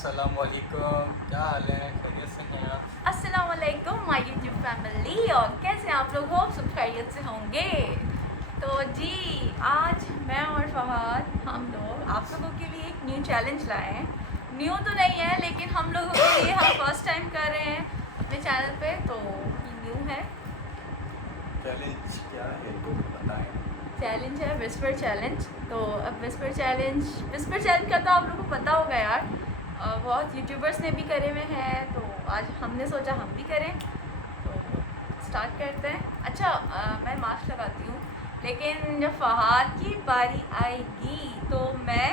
अस्सलाम वालेकुम, क्या हाल है? खैरियत से हैं आप? अस्सलाम वालेकुम माय यूट्यूब फैमिली। और कैसे हैं आप लोग? होप सब खैरियत से होंगे। तो जी आज मैं और फहद हम लोग आप लोगों के लिए एक न्यू चैलेंज लाए हैं। न्यू तो नहीं है लेकिन हम लोगों के लिए हम फर्स्ट टाइम कर रहे हैं अपने चैनल पे, तो ये न्यू है। चैलेंज क्या है तो बताएं। चैलेंज है विस्पर चैलेंज। तो अब विस्पर चैलेंज का तो आप लोगों को पता होगा यार, बहुत यूट्यूबर्स ने भी करे हुए हैं, तो आज हमने सोचा हम भी करें, तो स्टार्ट करते हैं। अच्छा मैं मास्क लगाती हूँ, लेकिन जब फहद की बारी आएगी तो मैं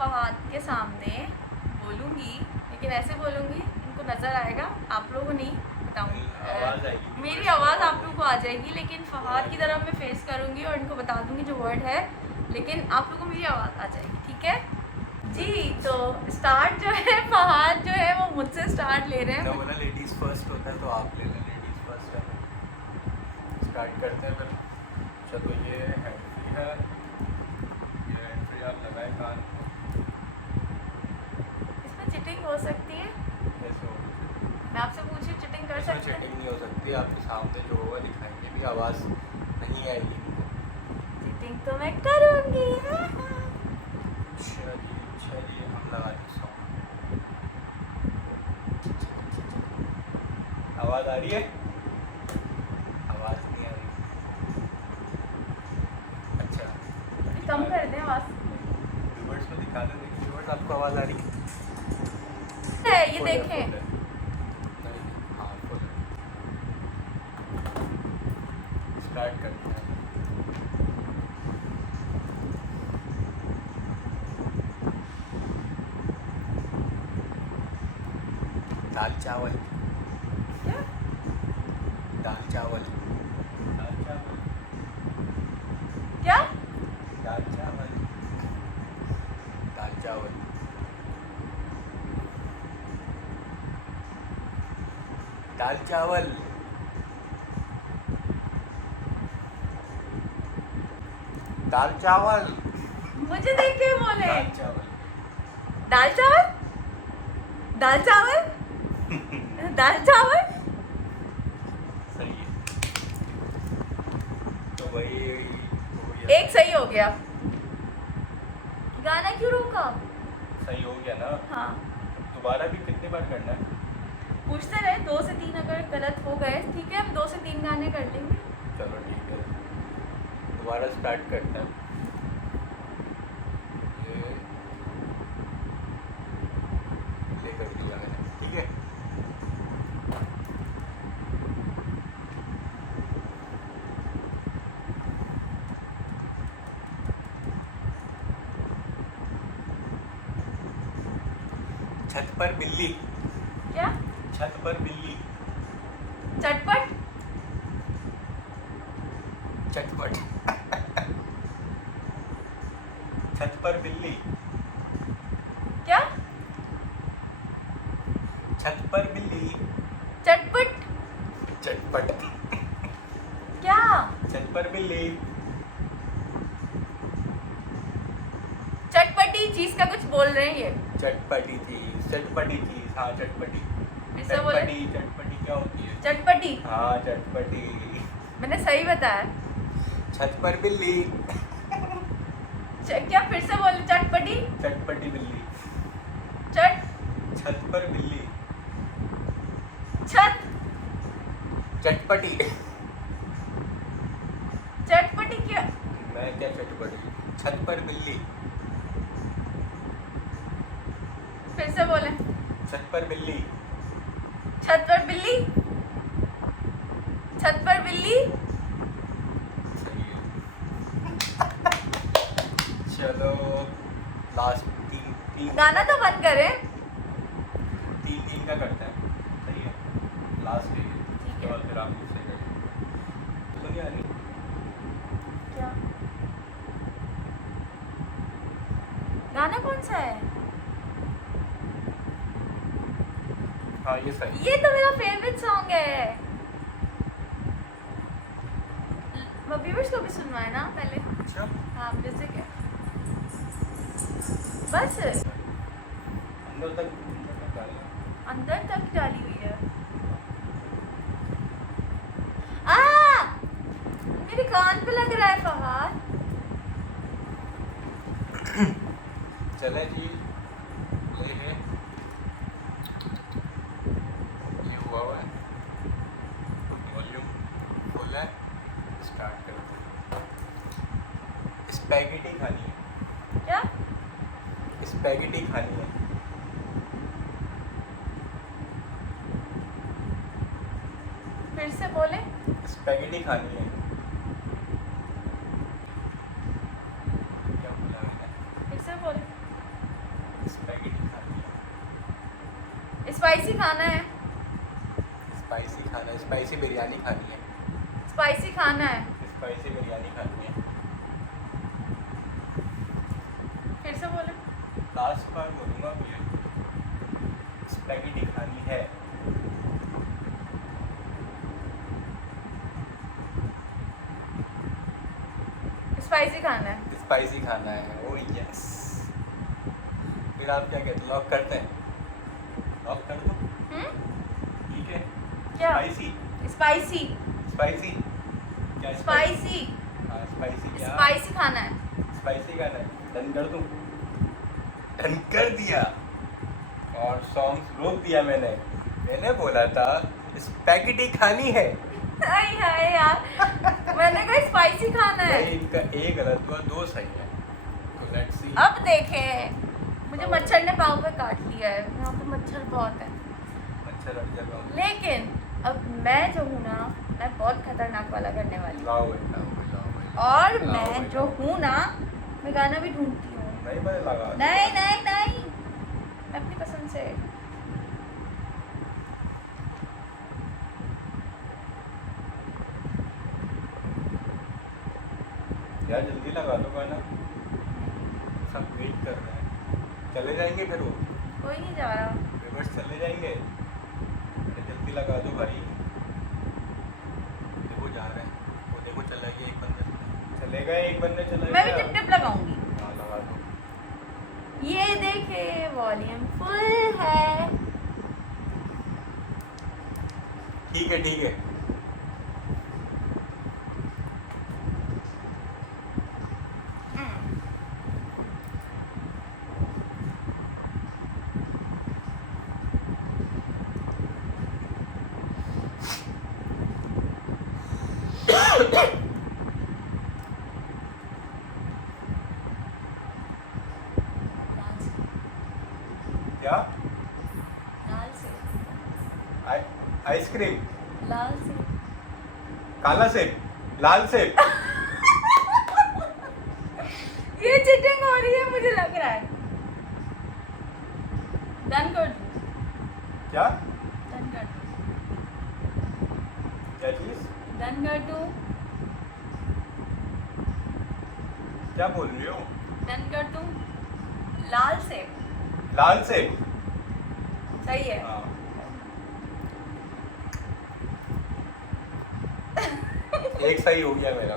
फहद के सामने बोलूँगी, लेकिन ऐसे बोलूँगी इनको नज़र आएगा, आप लोगों को नहीं बताऊँगी। आवाज़ आएगी, मेरी आवाज़ आप लोगों को आ जाएगी, लेकिन फहद की तरफ मैं फेस करूँगी और इनको बता दूँगी जो वर्ड है, लेकिन आप लोगों को मेरी आवाज़ आ जाएगी, ठीक है जी। तो स्टार्ट जो है फहद जो है वो मुझसे स्टार्ट ले रहे हैं। बोला लेडीज़ फर्स्ट होता है तो आप ले लें, लेडीज़ फर्स्ट है। स्टार्ट करते हैं फिर। चलो ये हैंड है, ये हैंड आप लगाए कान को। इसमें चिटिंग हो सकती है? ऐसे हो मैं आपसे पूछी चिटिंग कर इसमें सकते हैं? चीटिंग नहीं हो सकती, आपके सामने जो होगा दिखाएंगे भी, आवाज़ नहीं आएगी। चिटिंग तो मैं करूँगी। चलिए हम लगाते सॉन्ग। आवाज़ आ रही है? आवाज़ नहीं आ रही। अच्छा कम कर दें आवाज़। व्यूअर्स को दिखा दें, देखिए व्यूअर्स आपको आवाज़ आ रही है? ये देखें। हाँ फुल है। स्टार्ट करते हैं। दाल चावल, क्या? दाल चावल, दाल चावल, क्या? दाल चावल, दाल चावल, दाल चावल, दाल चावल, मुझे देख के बोले दाल चावल, दाल चावल, दाल चावल, दाल चावल। सही है। तो वही एक सही हो गया। गाना क्यों रोका? सही हो गया ना? हाँ, दोबारा भी कितनी बार करना है? पूछते रहे 2 से 3, अगर गलत हो गए ठीक है हम 2 से 3 गाने कर लेंगे। चलो ठीक है, दोबारा स्टार्ट करते हैं। ये प्ले कर दिया मैंने, ठीक है। छत पर बिल्ली, क्या? छत पर बिल्ली, चटपट, चटपट। छत पर बिल्ली, क्या? छत पर बिल्ली, चटपट, चटपट। क्या? छत पर बिल्ली, चटपटी चीज का कुछ बोल रहे हैं ये। चटपटी चीज, चटपटी चीज, हाँ चटपटी। फिर से बोले। चटपटी, चटपटी क्या होती है? चटपटी, हाँ चटपटी। मैंने सही बताया। छत पर बिल्ली, क्या? फिर से बोले चटपटी, चटपटी बिल्ली, चट, छत पर बिल्ली, छत, चटपटी। चटपटी क्या? मैं क्या चटपटी? छत पर बिल्ली, फिर से बोले। छत पर बिल्ली, छत पर बिल्ली, छत पर बिल्ली। सही है। चलो लास्ट तीन तीन गाना तो बंद करें। तीन तीन का करते हैं, सही है। लास्ट है ये, उसके बाद फिर आप दूसरे करिए। तो नहीं आ रही? क्या गाना कौन सा है? हाँ ये सही। ये तो मेरा फेवरेट सॉन्ग है। व्यूअर्स को भी सुनवाए ना पहले। अच्छा हाँ म्यूजिक है बस। अंदर तक डालना। अंदर तक डाली हुई है। आ! मेरे कान पे लग रहा है फहद। चले जी, ये है, ये हुआ है, वॉल्यूम फुल है, स्टार्ट करते हैं। स्पैगेटी खानी है। क्या? स्पैगेटी खानी है। फिर से बोले। स्पैगेटी खानी है। क्या बोला मैंने? फिर से बोले। स्पैगेटी खानी है। स्पाइसी खाना है। स्पाइसी खाना है। स्पाइसी बिरयानी खानी है। स्पाइसी खाना है। स्पाइसी बिरयानी खानी है। फिर से बोले। लास्ट बार बोलूँगा भैया, स्पैगेटी खानी है। स्पाइसी खाना है। स्पाइसी खाना है। ओ यस। फिर आप क्या कहते हैं? लॉक करते हैं? लॉक कर दो। ठीक है। क्या? स्पाइसी। स्पाइसी। स्पाइसी क्या? स्पाइसी। हाँ, स्पाइसी क्या? स्पाइसी खाना है। स्पाइसी खाना है। डन कर दूँ? डन कर दिया। और सॉन्ग्स रोक दिया मैंने। मैंने बोला था स्पैगेटी खानी है। आई हाय यार, मैंने कहा स्पाइसी खाना है। नहीं, इनका एक गलत हुआ, दो सही है। तो लेट्स सी। अब देखें, मुझे मच्छर ने पाँव पे काट लिया है। यहाँ पे मच्छर बहुत है। अच्छा लग जाएगा। लेकिन अब मैं जो हूँ ना, मैं बहुत खतरनाक वाला करने वाली हूँ। लाओ भाई, लाओ भाई, लाओ भाई। और लाओ मैं भाई, जो लाओ। हूँ ना, मैं गाना भी ढूंढती हूँ। नहीं मैंने लगा। नहीं नहीं नहीं, मैं अपनी पसंद से। यार जल्दी लगा दो गाना, सब वेट कर रहे हैं। चले जाएंगे फिर वो कोई नहीं जा रहा। रिवर्स चले जाएंगे। अरे जल्दी लगा दो भाई। देखो जा रहे हैं, वो देखो चला गया एक बंदा। चलेगा एक बंदा चला गया। मैं भी टिप टिप लगाऊंगी। हाँ लगा दो। ये देखे, वॉल्यूम फुल है। ठीक है ठीक है। क्या? लाल से। आइसक्रीम। लाल से। काला सेब, लाल सेब। ये चीटिंग हो रही है मुझे लग रहा है। डन कर दूं? क्या? डन कर दूं? क्या चीज? डन कर दूं? क्या बोल रही हो? डन कर दूं? लाल सेब। लाल सेब। सही है। हाँ। एक सही हो गया मेरा।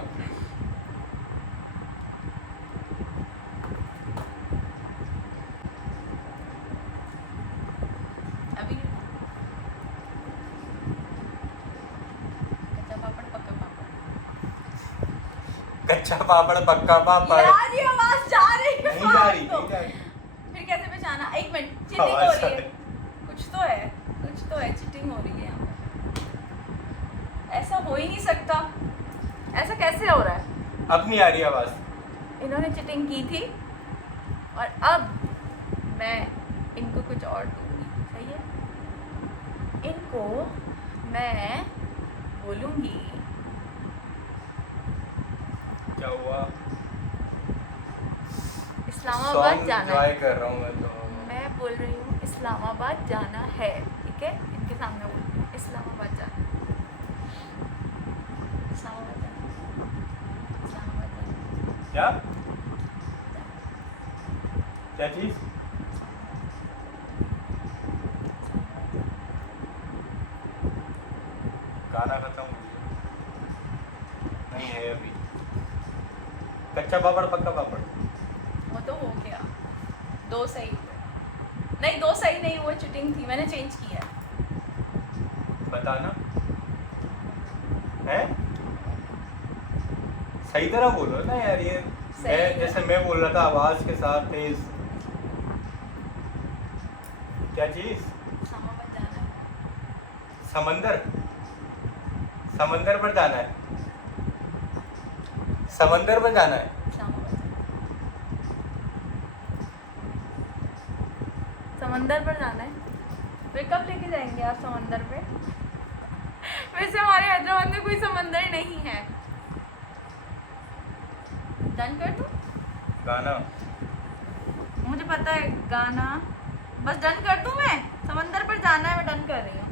अभी कच्चा पापड़ पक्का पापड़। कच्चा पापड़ पक्का पापड़। यार ये आवाज जा रही है। नहीं जा रही, तो नहीं जा रही। फिर कैसे पहचाना? एक मिनट, चीटिंग हो आवाज रही आ है। रही। कुछ तो है, कुछ तो है, चीटिंग हो रही है यहाँ पे। ऐसा हो ही नहीं सकता। ऐसा कैसे हो रहा है? अब नहीं आ रही आवाज। इन्होंने चीटिंग की थी और अब मैं इनको कुछ और दूंगी। सही है? इनको मैं बोलूंगी। क्या हुआ? इस्लामाबाद Song जाना enjoy है। कर रहा हूँ मैं तो। मैं बोल रही हूँ इस्लामाबाद जाना है। ठीक है, इनके सामने बोल रही हूँ इस्लामाबाद जाना है। इस्लामाबाद जाना है। इस्लामाबाद जाना है। क्या? क्या चीज? गाना खत्म हो गया। नहीं है अभी। कच्चा पापड़ पक्का पापड़। वो तो हो गया। 2 सही हुए। नहीं, 2 सही नहीं हुआ, चीटिंग थी, मैंने चेंज किया है। बताना है, सही तरह बोलो ना यार। ये सही मैं है। जैसे मैं बोल रहा था आवाज के साथ तेज। क्या चीज? समझ जाना है। समंदर, समंदर पर जाना है, समंदर पर जाना है। समंदर पर जाना है। वे कब लेके जाएंगे आप समंदर पे? वैसे हमारे हैदराबाद में कोई समंदर नहीं है। डन कर दूं? गाना मुझे पता है गाना, बस डन कर दूं मैं? समंदर पर जाना है, मैं डन कर रही हूँ।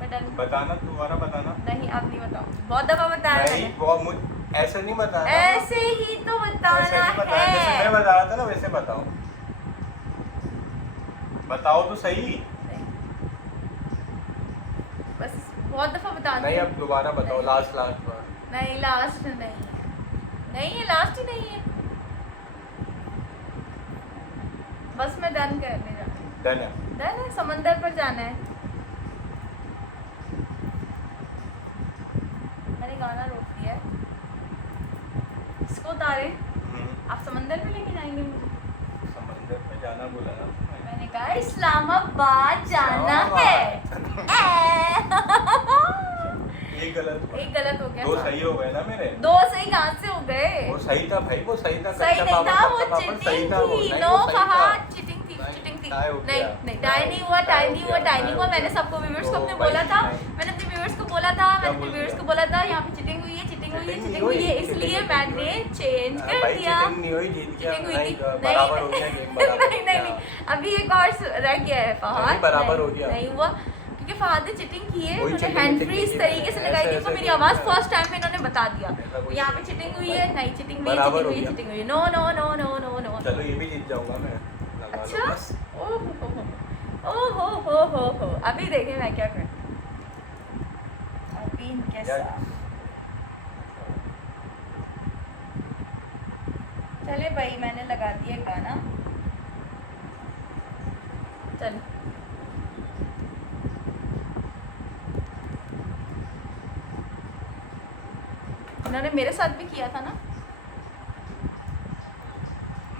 मैं डन। बताना, दोबारा बताना। नहीं, अब नहीं बताऊँ, बहुत दफा बताया नहीं, मैंने। वो मुझ ऐसे नहीं बताना। ऐसे ही तो ऐसे बताना नहीं बताना, जैसे मैं है। बता रहा था ना वैसे बताओ। बताओ तो सही। बस बहुत दफा बता नहीं, दिया। अब दोबारा बताओ, नहीं। लास्ट लास्ट बार। नहीं, लास्ट नहीं है, नहीं है, लास्ट ही नहीं है। बस मैं डन करने जा रही हूँ। डन है। डन है, समंदर पर जाना है। मैंने गाना रोक दिया है, इसको उतारे। आप समंदर में लेके जाएंगे मुझे? समंदर में जाना बोला ना मैंने कहा इस्लामाबाद जाना है। एक गलत हुआ। एक गलत हो गया। 2 सही हो गए ना मेरे। 2 सही कहाँ से हो गए? वो सही था भाई, वो सही था। सही कच्चा नहीं पापड़, था, वो पक्का पापड़ सही चीटिंग था वो। थी। नहीं, नो वो सही कहा, था। चीटिंग थी, नहीं, चीटिंग थी। टाई हो नहीं गया। नहीं, टाई नहीं हुआ, टाई नहीं हुआ, टाई नहीं हुआ। मैंने सबको व्यूअर्स को अपने बोला था, मैंने अपने व्यूअर्स को बोला था, मैंने अपने व्यूअर्स को बोला था यहाँ पे चीटिंग हुई है, चीटिंग हुई है, चीटिंग हुई है, इसलिए मैंने चेंज कर भाई दिया। चीटिंग नहीं हुई, जीत गया। चीटिंग हुई नहीं, थी। बराबर हो गया गेम, बराबर नहीं हो नहीं गया। नहीं, अभी एक और रह गया है फहद। नहीं, बराबर हो गया। नहीं हुआ क्योंकि फहद ने चीटिंग की है। कोई उन्होंने cheating हैंड नहीं फ्री इस की तरीके से है। लगाई थी, ऐसे- तो मेरी ऐसे आवाज नहीं फर्स्ट टाइम में इन्होंने बता दिया ऐसा कोई यहाँ पे cheating चीटिंग नहीं हुई है। है, नहीं चीटिंग नहीं, बराबर चीटिंग हो हुई है, गया। चीटिंग हुई है। No no no no no no. चलो ये भी जीत जाऊंगा मैं। लगा लो अच्छा, बस। ओ हो, अभी देखें मैं क्या करती हूँ। अभी इनके यार। साथ चले भाई, मैंने लगा दिया गाना। चल इन्होंने मेरे साथ भी किया था ना।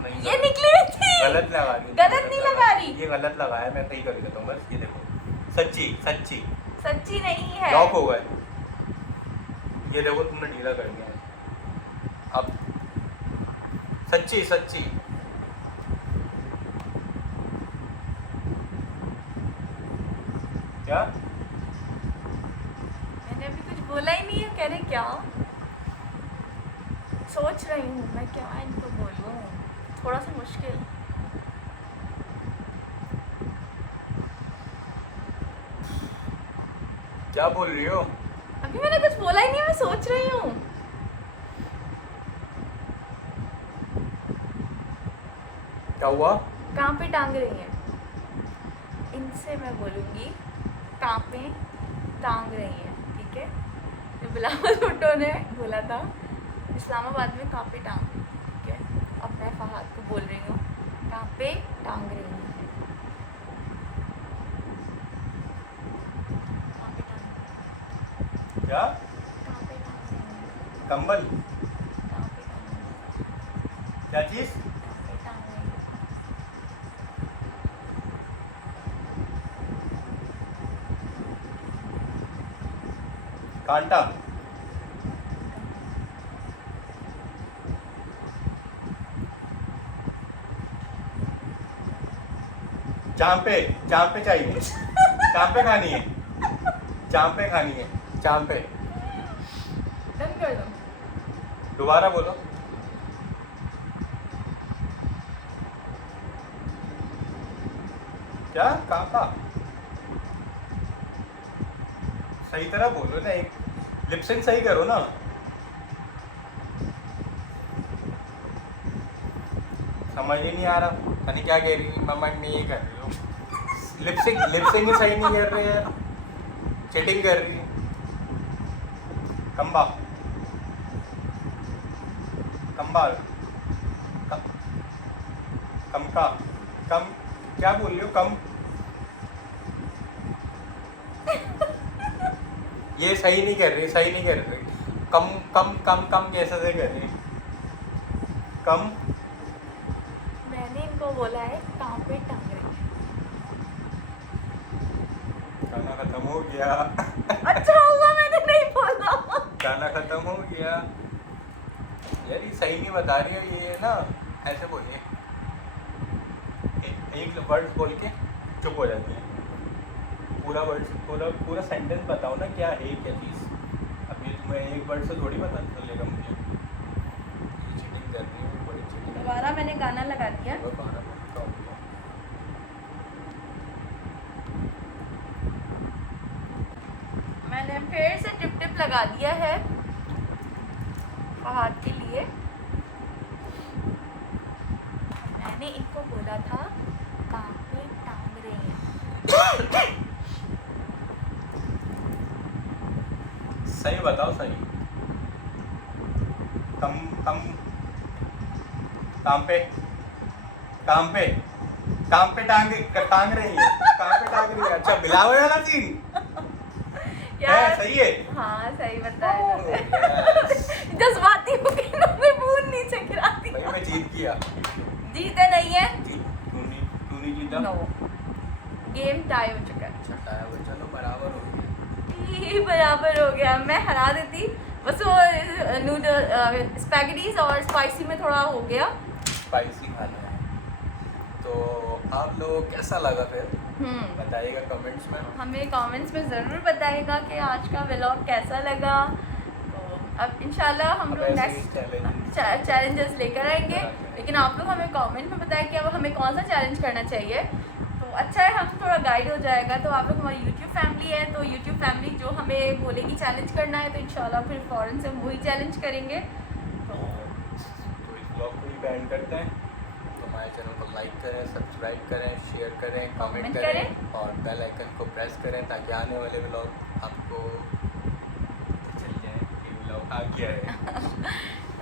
नहीं, ये निकली थी। गलत लगा रही। गलत नहीं लगा रही। ये गलत लगाया, मैं सही कर देता हूँ बस। ये देखो, सच्ची सच्ची सच्ची नहीं है। लॉक हो गए। ये देखो तुमने ढीला कर दिया। अब सच्ची सच्ची। क्या? मैंने अभी कुछ बोला ही नहीं है। कह रहे क्या? सोच रही हूँ मैं क्या इनको बोलूँ, थोड़ा सा मुश्किल। क्या बोल रही हो? अभी मैंने कुछ बोला ही नहीं है, मैं सोच रही हूँ। क्या हुआ? कहाँ पे टांग रही हैं? इनसे मैं बोलूँगी कहाँ पे टांग रही हैं, ठीक है? जो बिलावल भुट्टो ने बोला था इस्लामाबाद में कहाँ पे टांग रही हैं, ठीक है? अब मैं फहद को बोल रही हूँ कहाँ पे टांग रही हैं। कहाँ पे टांग रही हैं? क्या? कहाँ पे टांग रही हैं? कंबल? कहाँ पे टांग रही हैं? क्या चीज? कहाँ पे टांग रही हैं? कांटा? चांपे? चांपे चाहिए? चांपे खानी है? चांपे खानी है? चांपे? डन कर दो। दोबारा बोलो। क्या? कांपा? सही तरह बोलो ना, एक लिपसिंग सही करो ना। समझ ही नहीं आ रहा, यानी क्या कह रही है? मम्मा नहीं ये कर रही हो, लिपसिंग लिपसिंग ही सही नहीं कर रहे यार, चीटिंग कर रही है। कंबा? कंबाल? कम का कम क्या बोल रही हो कम ये सही नहीं कर रही कम कम कम कम कैसे से कर रही कम मैंने इनको बोला है टाँग पे टांग रही खाना खत्म हो गया अच्छा हुआ मैंने नहीं बोला। खाना खत्म हो गया यार ये सही नहीं बता रही है ये ना ऐसे बोलिए एक वर्ड बोल के चुप हो जाती है पूरा सेंटेंस बताओ ना क्या है क्या चीज़ अब ये तुम्हें एक वर्ड से थोड़ी पता चलेगा मुझे चीटिंग कर रही हूँ बड़ी चीटिंग दोबारा मैंने गाना लगा दिया। गाना बनता हूँ मैंने फिर से टिप टिप लगा दिया है हाथ के लिए। मैंने इनको बोला था टांग पे टांग रहे हैं। सही बताओ सही कम कम काम पे टांग रही है अच्छा बिलाव वाला सीन है सही है हाँ सही बताया Oh, तुमने। yes. जज्बाती हो गई ना, मैं भूल नीचे गिरा दी। भाई मैं जीत गया जीते नहीं है। तू नहीं जीता नो गेम टाई हो चुका है। छटा है वो चलो बराबर हो गया ये बराबर हो गया। मैं हरा देती बस वो नूडल स्पैगेटीज और स्पाइसी में थोड़ा हो गया। स्पाइसी खाना है तो आप लोग कैसा लगा फिर बताइएगा कमेंट्स में हमें कमेंट्स में ज़रूर बताइएगा कि आज का व्लॉग कैसा लगा। तो अब इंशाल्लाह हम अब लोग ऐसे ही नेक्स्ट चैलेंजेस लेकर आएंगे, लेकिन आप लोग हमें कमेंट में बताएं कि अब हमें कौन सा चैलेंज करना चाहिए। तो अच्छा है हम थोड़ा गाइड हो जाएगा। तो आप लोग हमारी यूट्यूब फैमिली है, तो यूट्यूब फैमिली जो हमें बोलेगी चैलेंज करना है तो इंशाल्लाह फिर फ़ौरन से हम वही चैलेंज करेंगे। तो इस ब्लॉग को ही बैंड करते हैं तो हमारे चैनल को लाइक करें सब्सक्राइब करें शेयर करें कमेंट Comment करें और बेल आइकन को प्रेस करें ताकि आने वाले ब्लॉग आपको चल जाए कि ब्लॉग आ गया है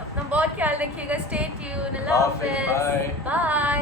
अपना बहुत ख्याल रखिएगा। Stay tune. अल्लाह हाफिज़, बाय। बाय।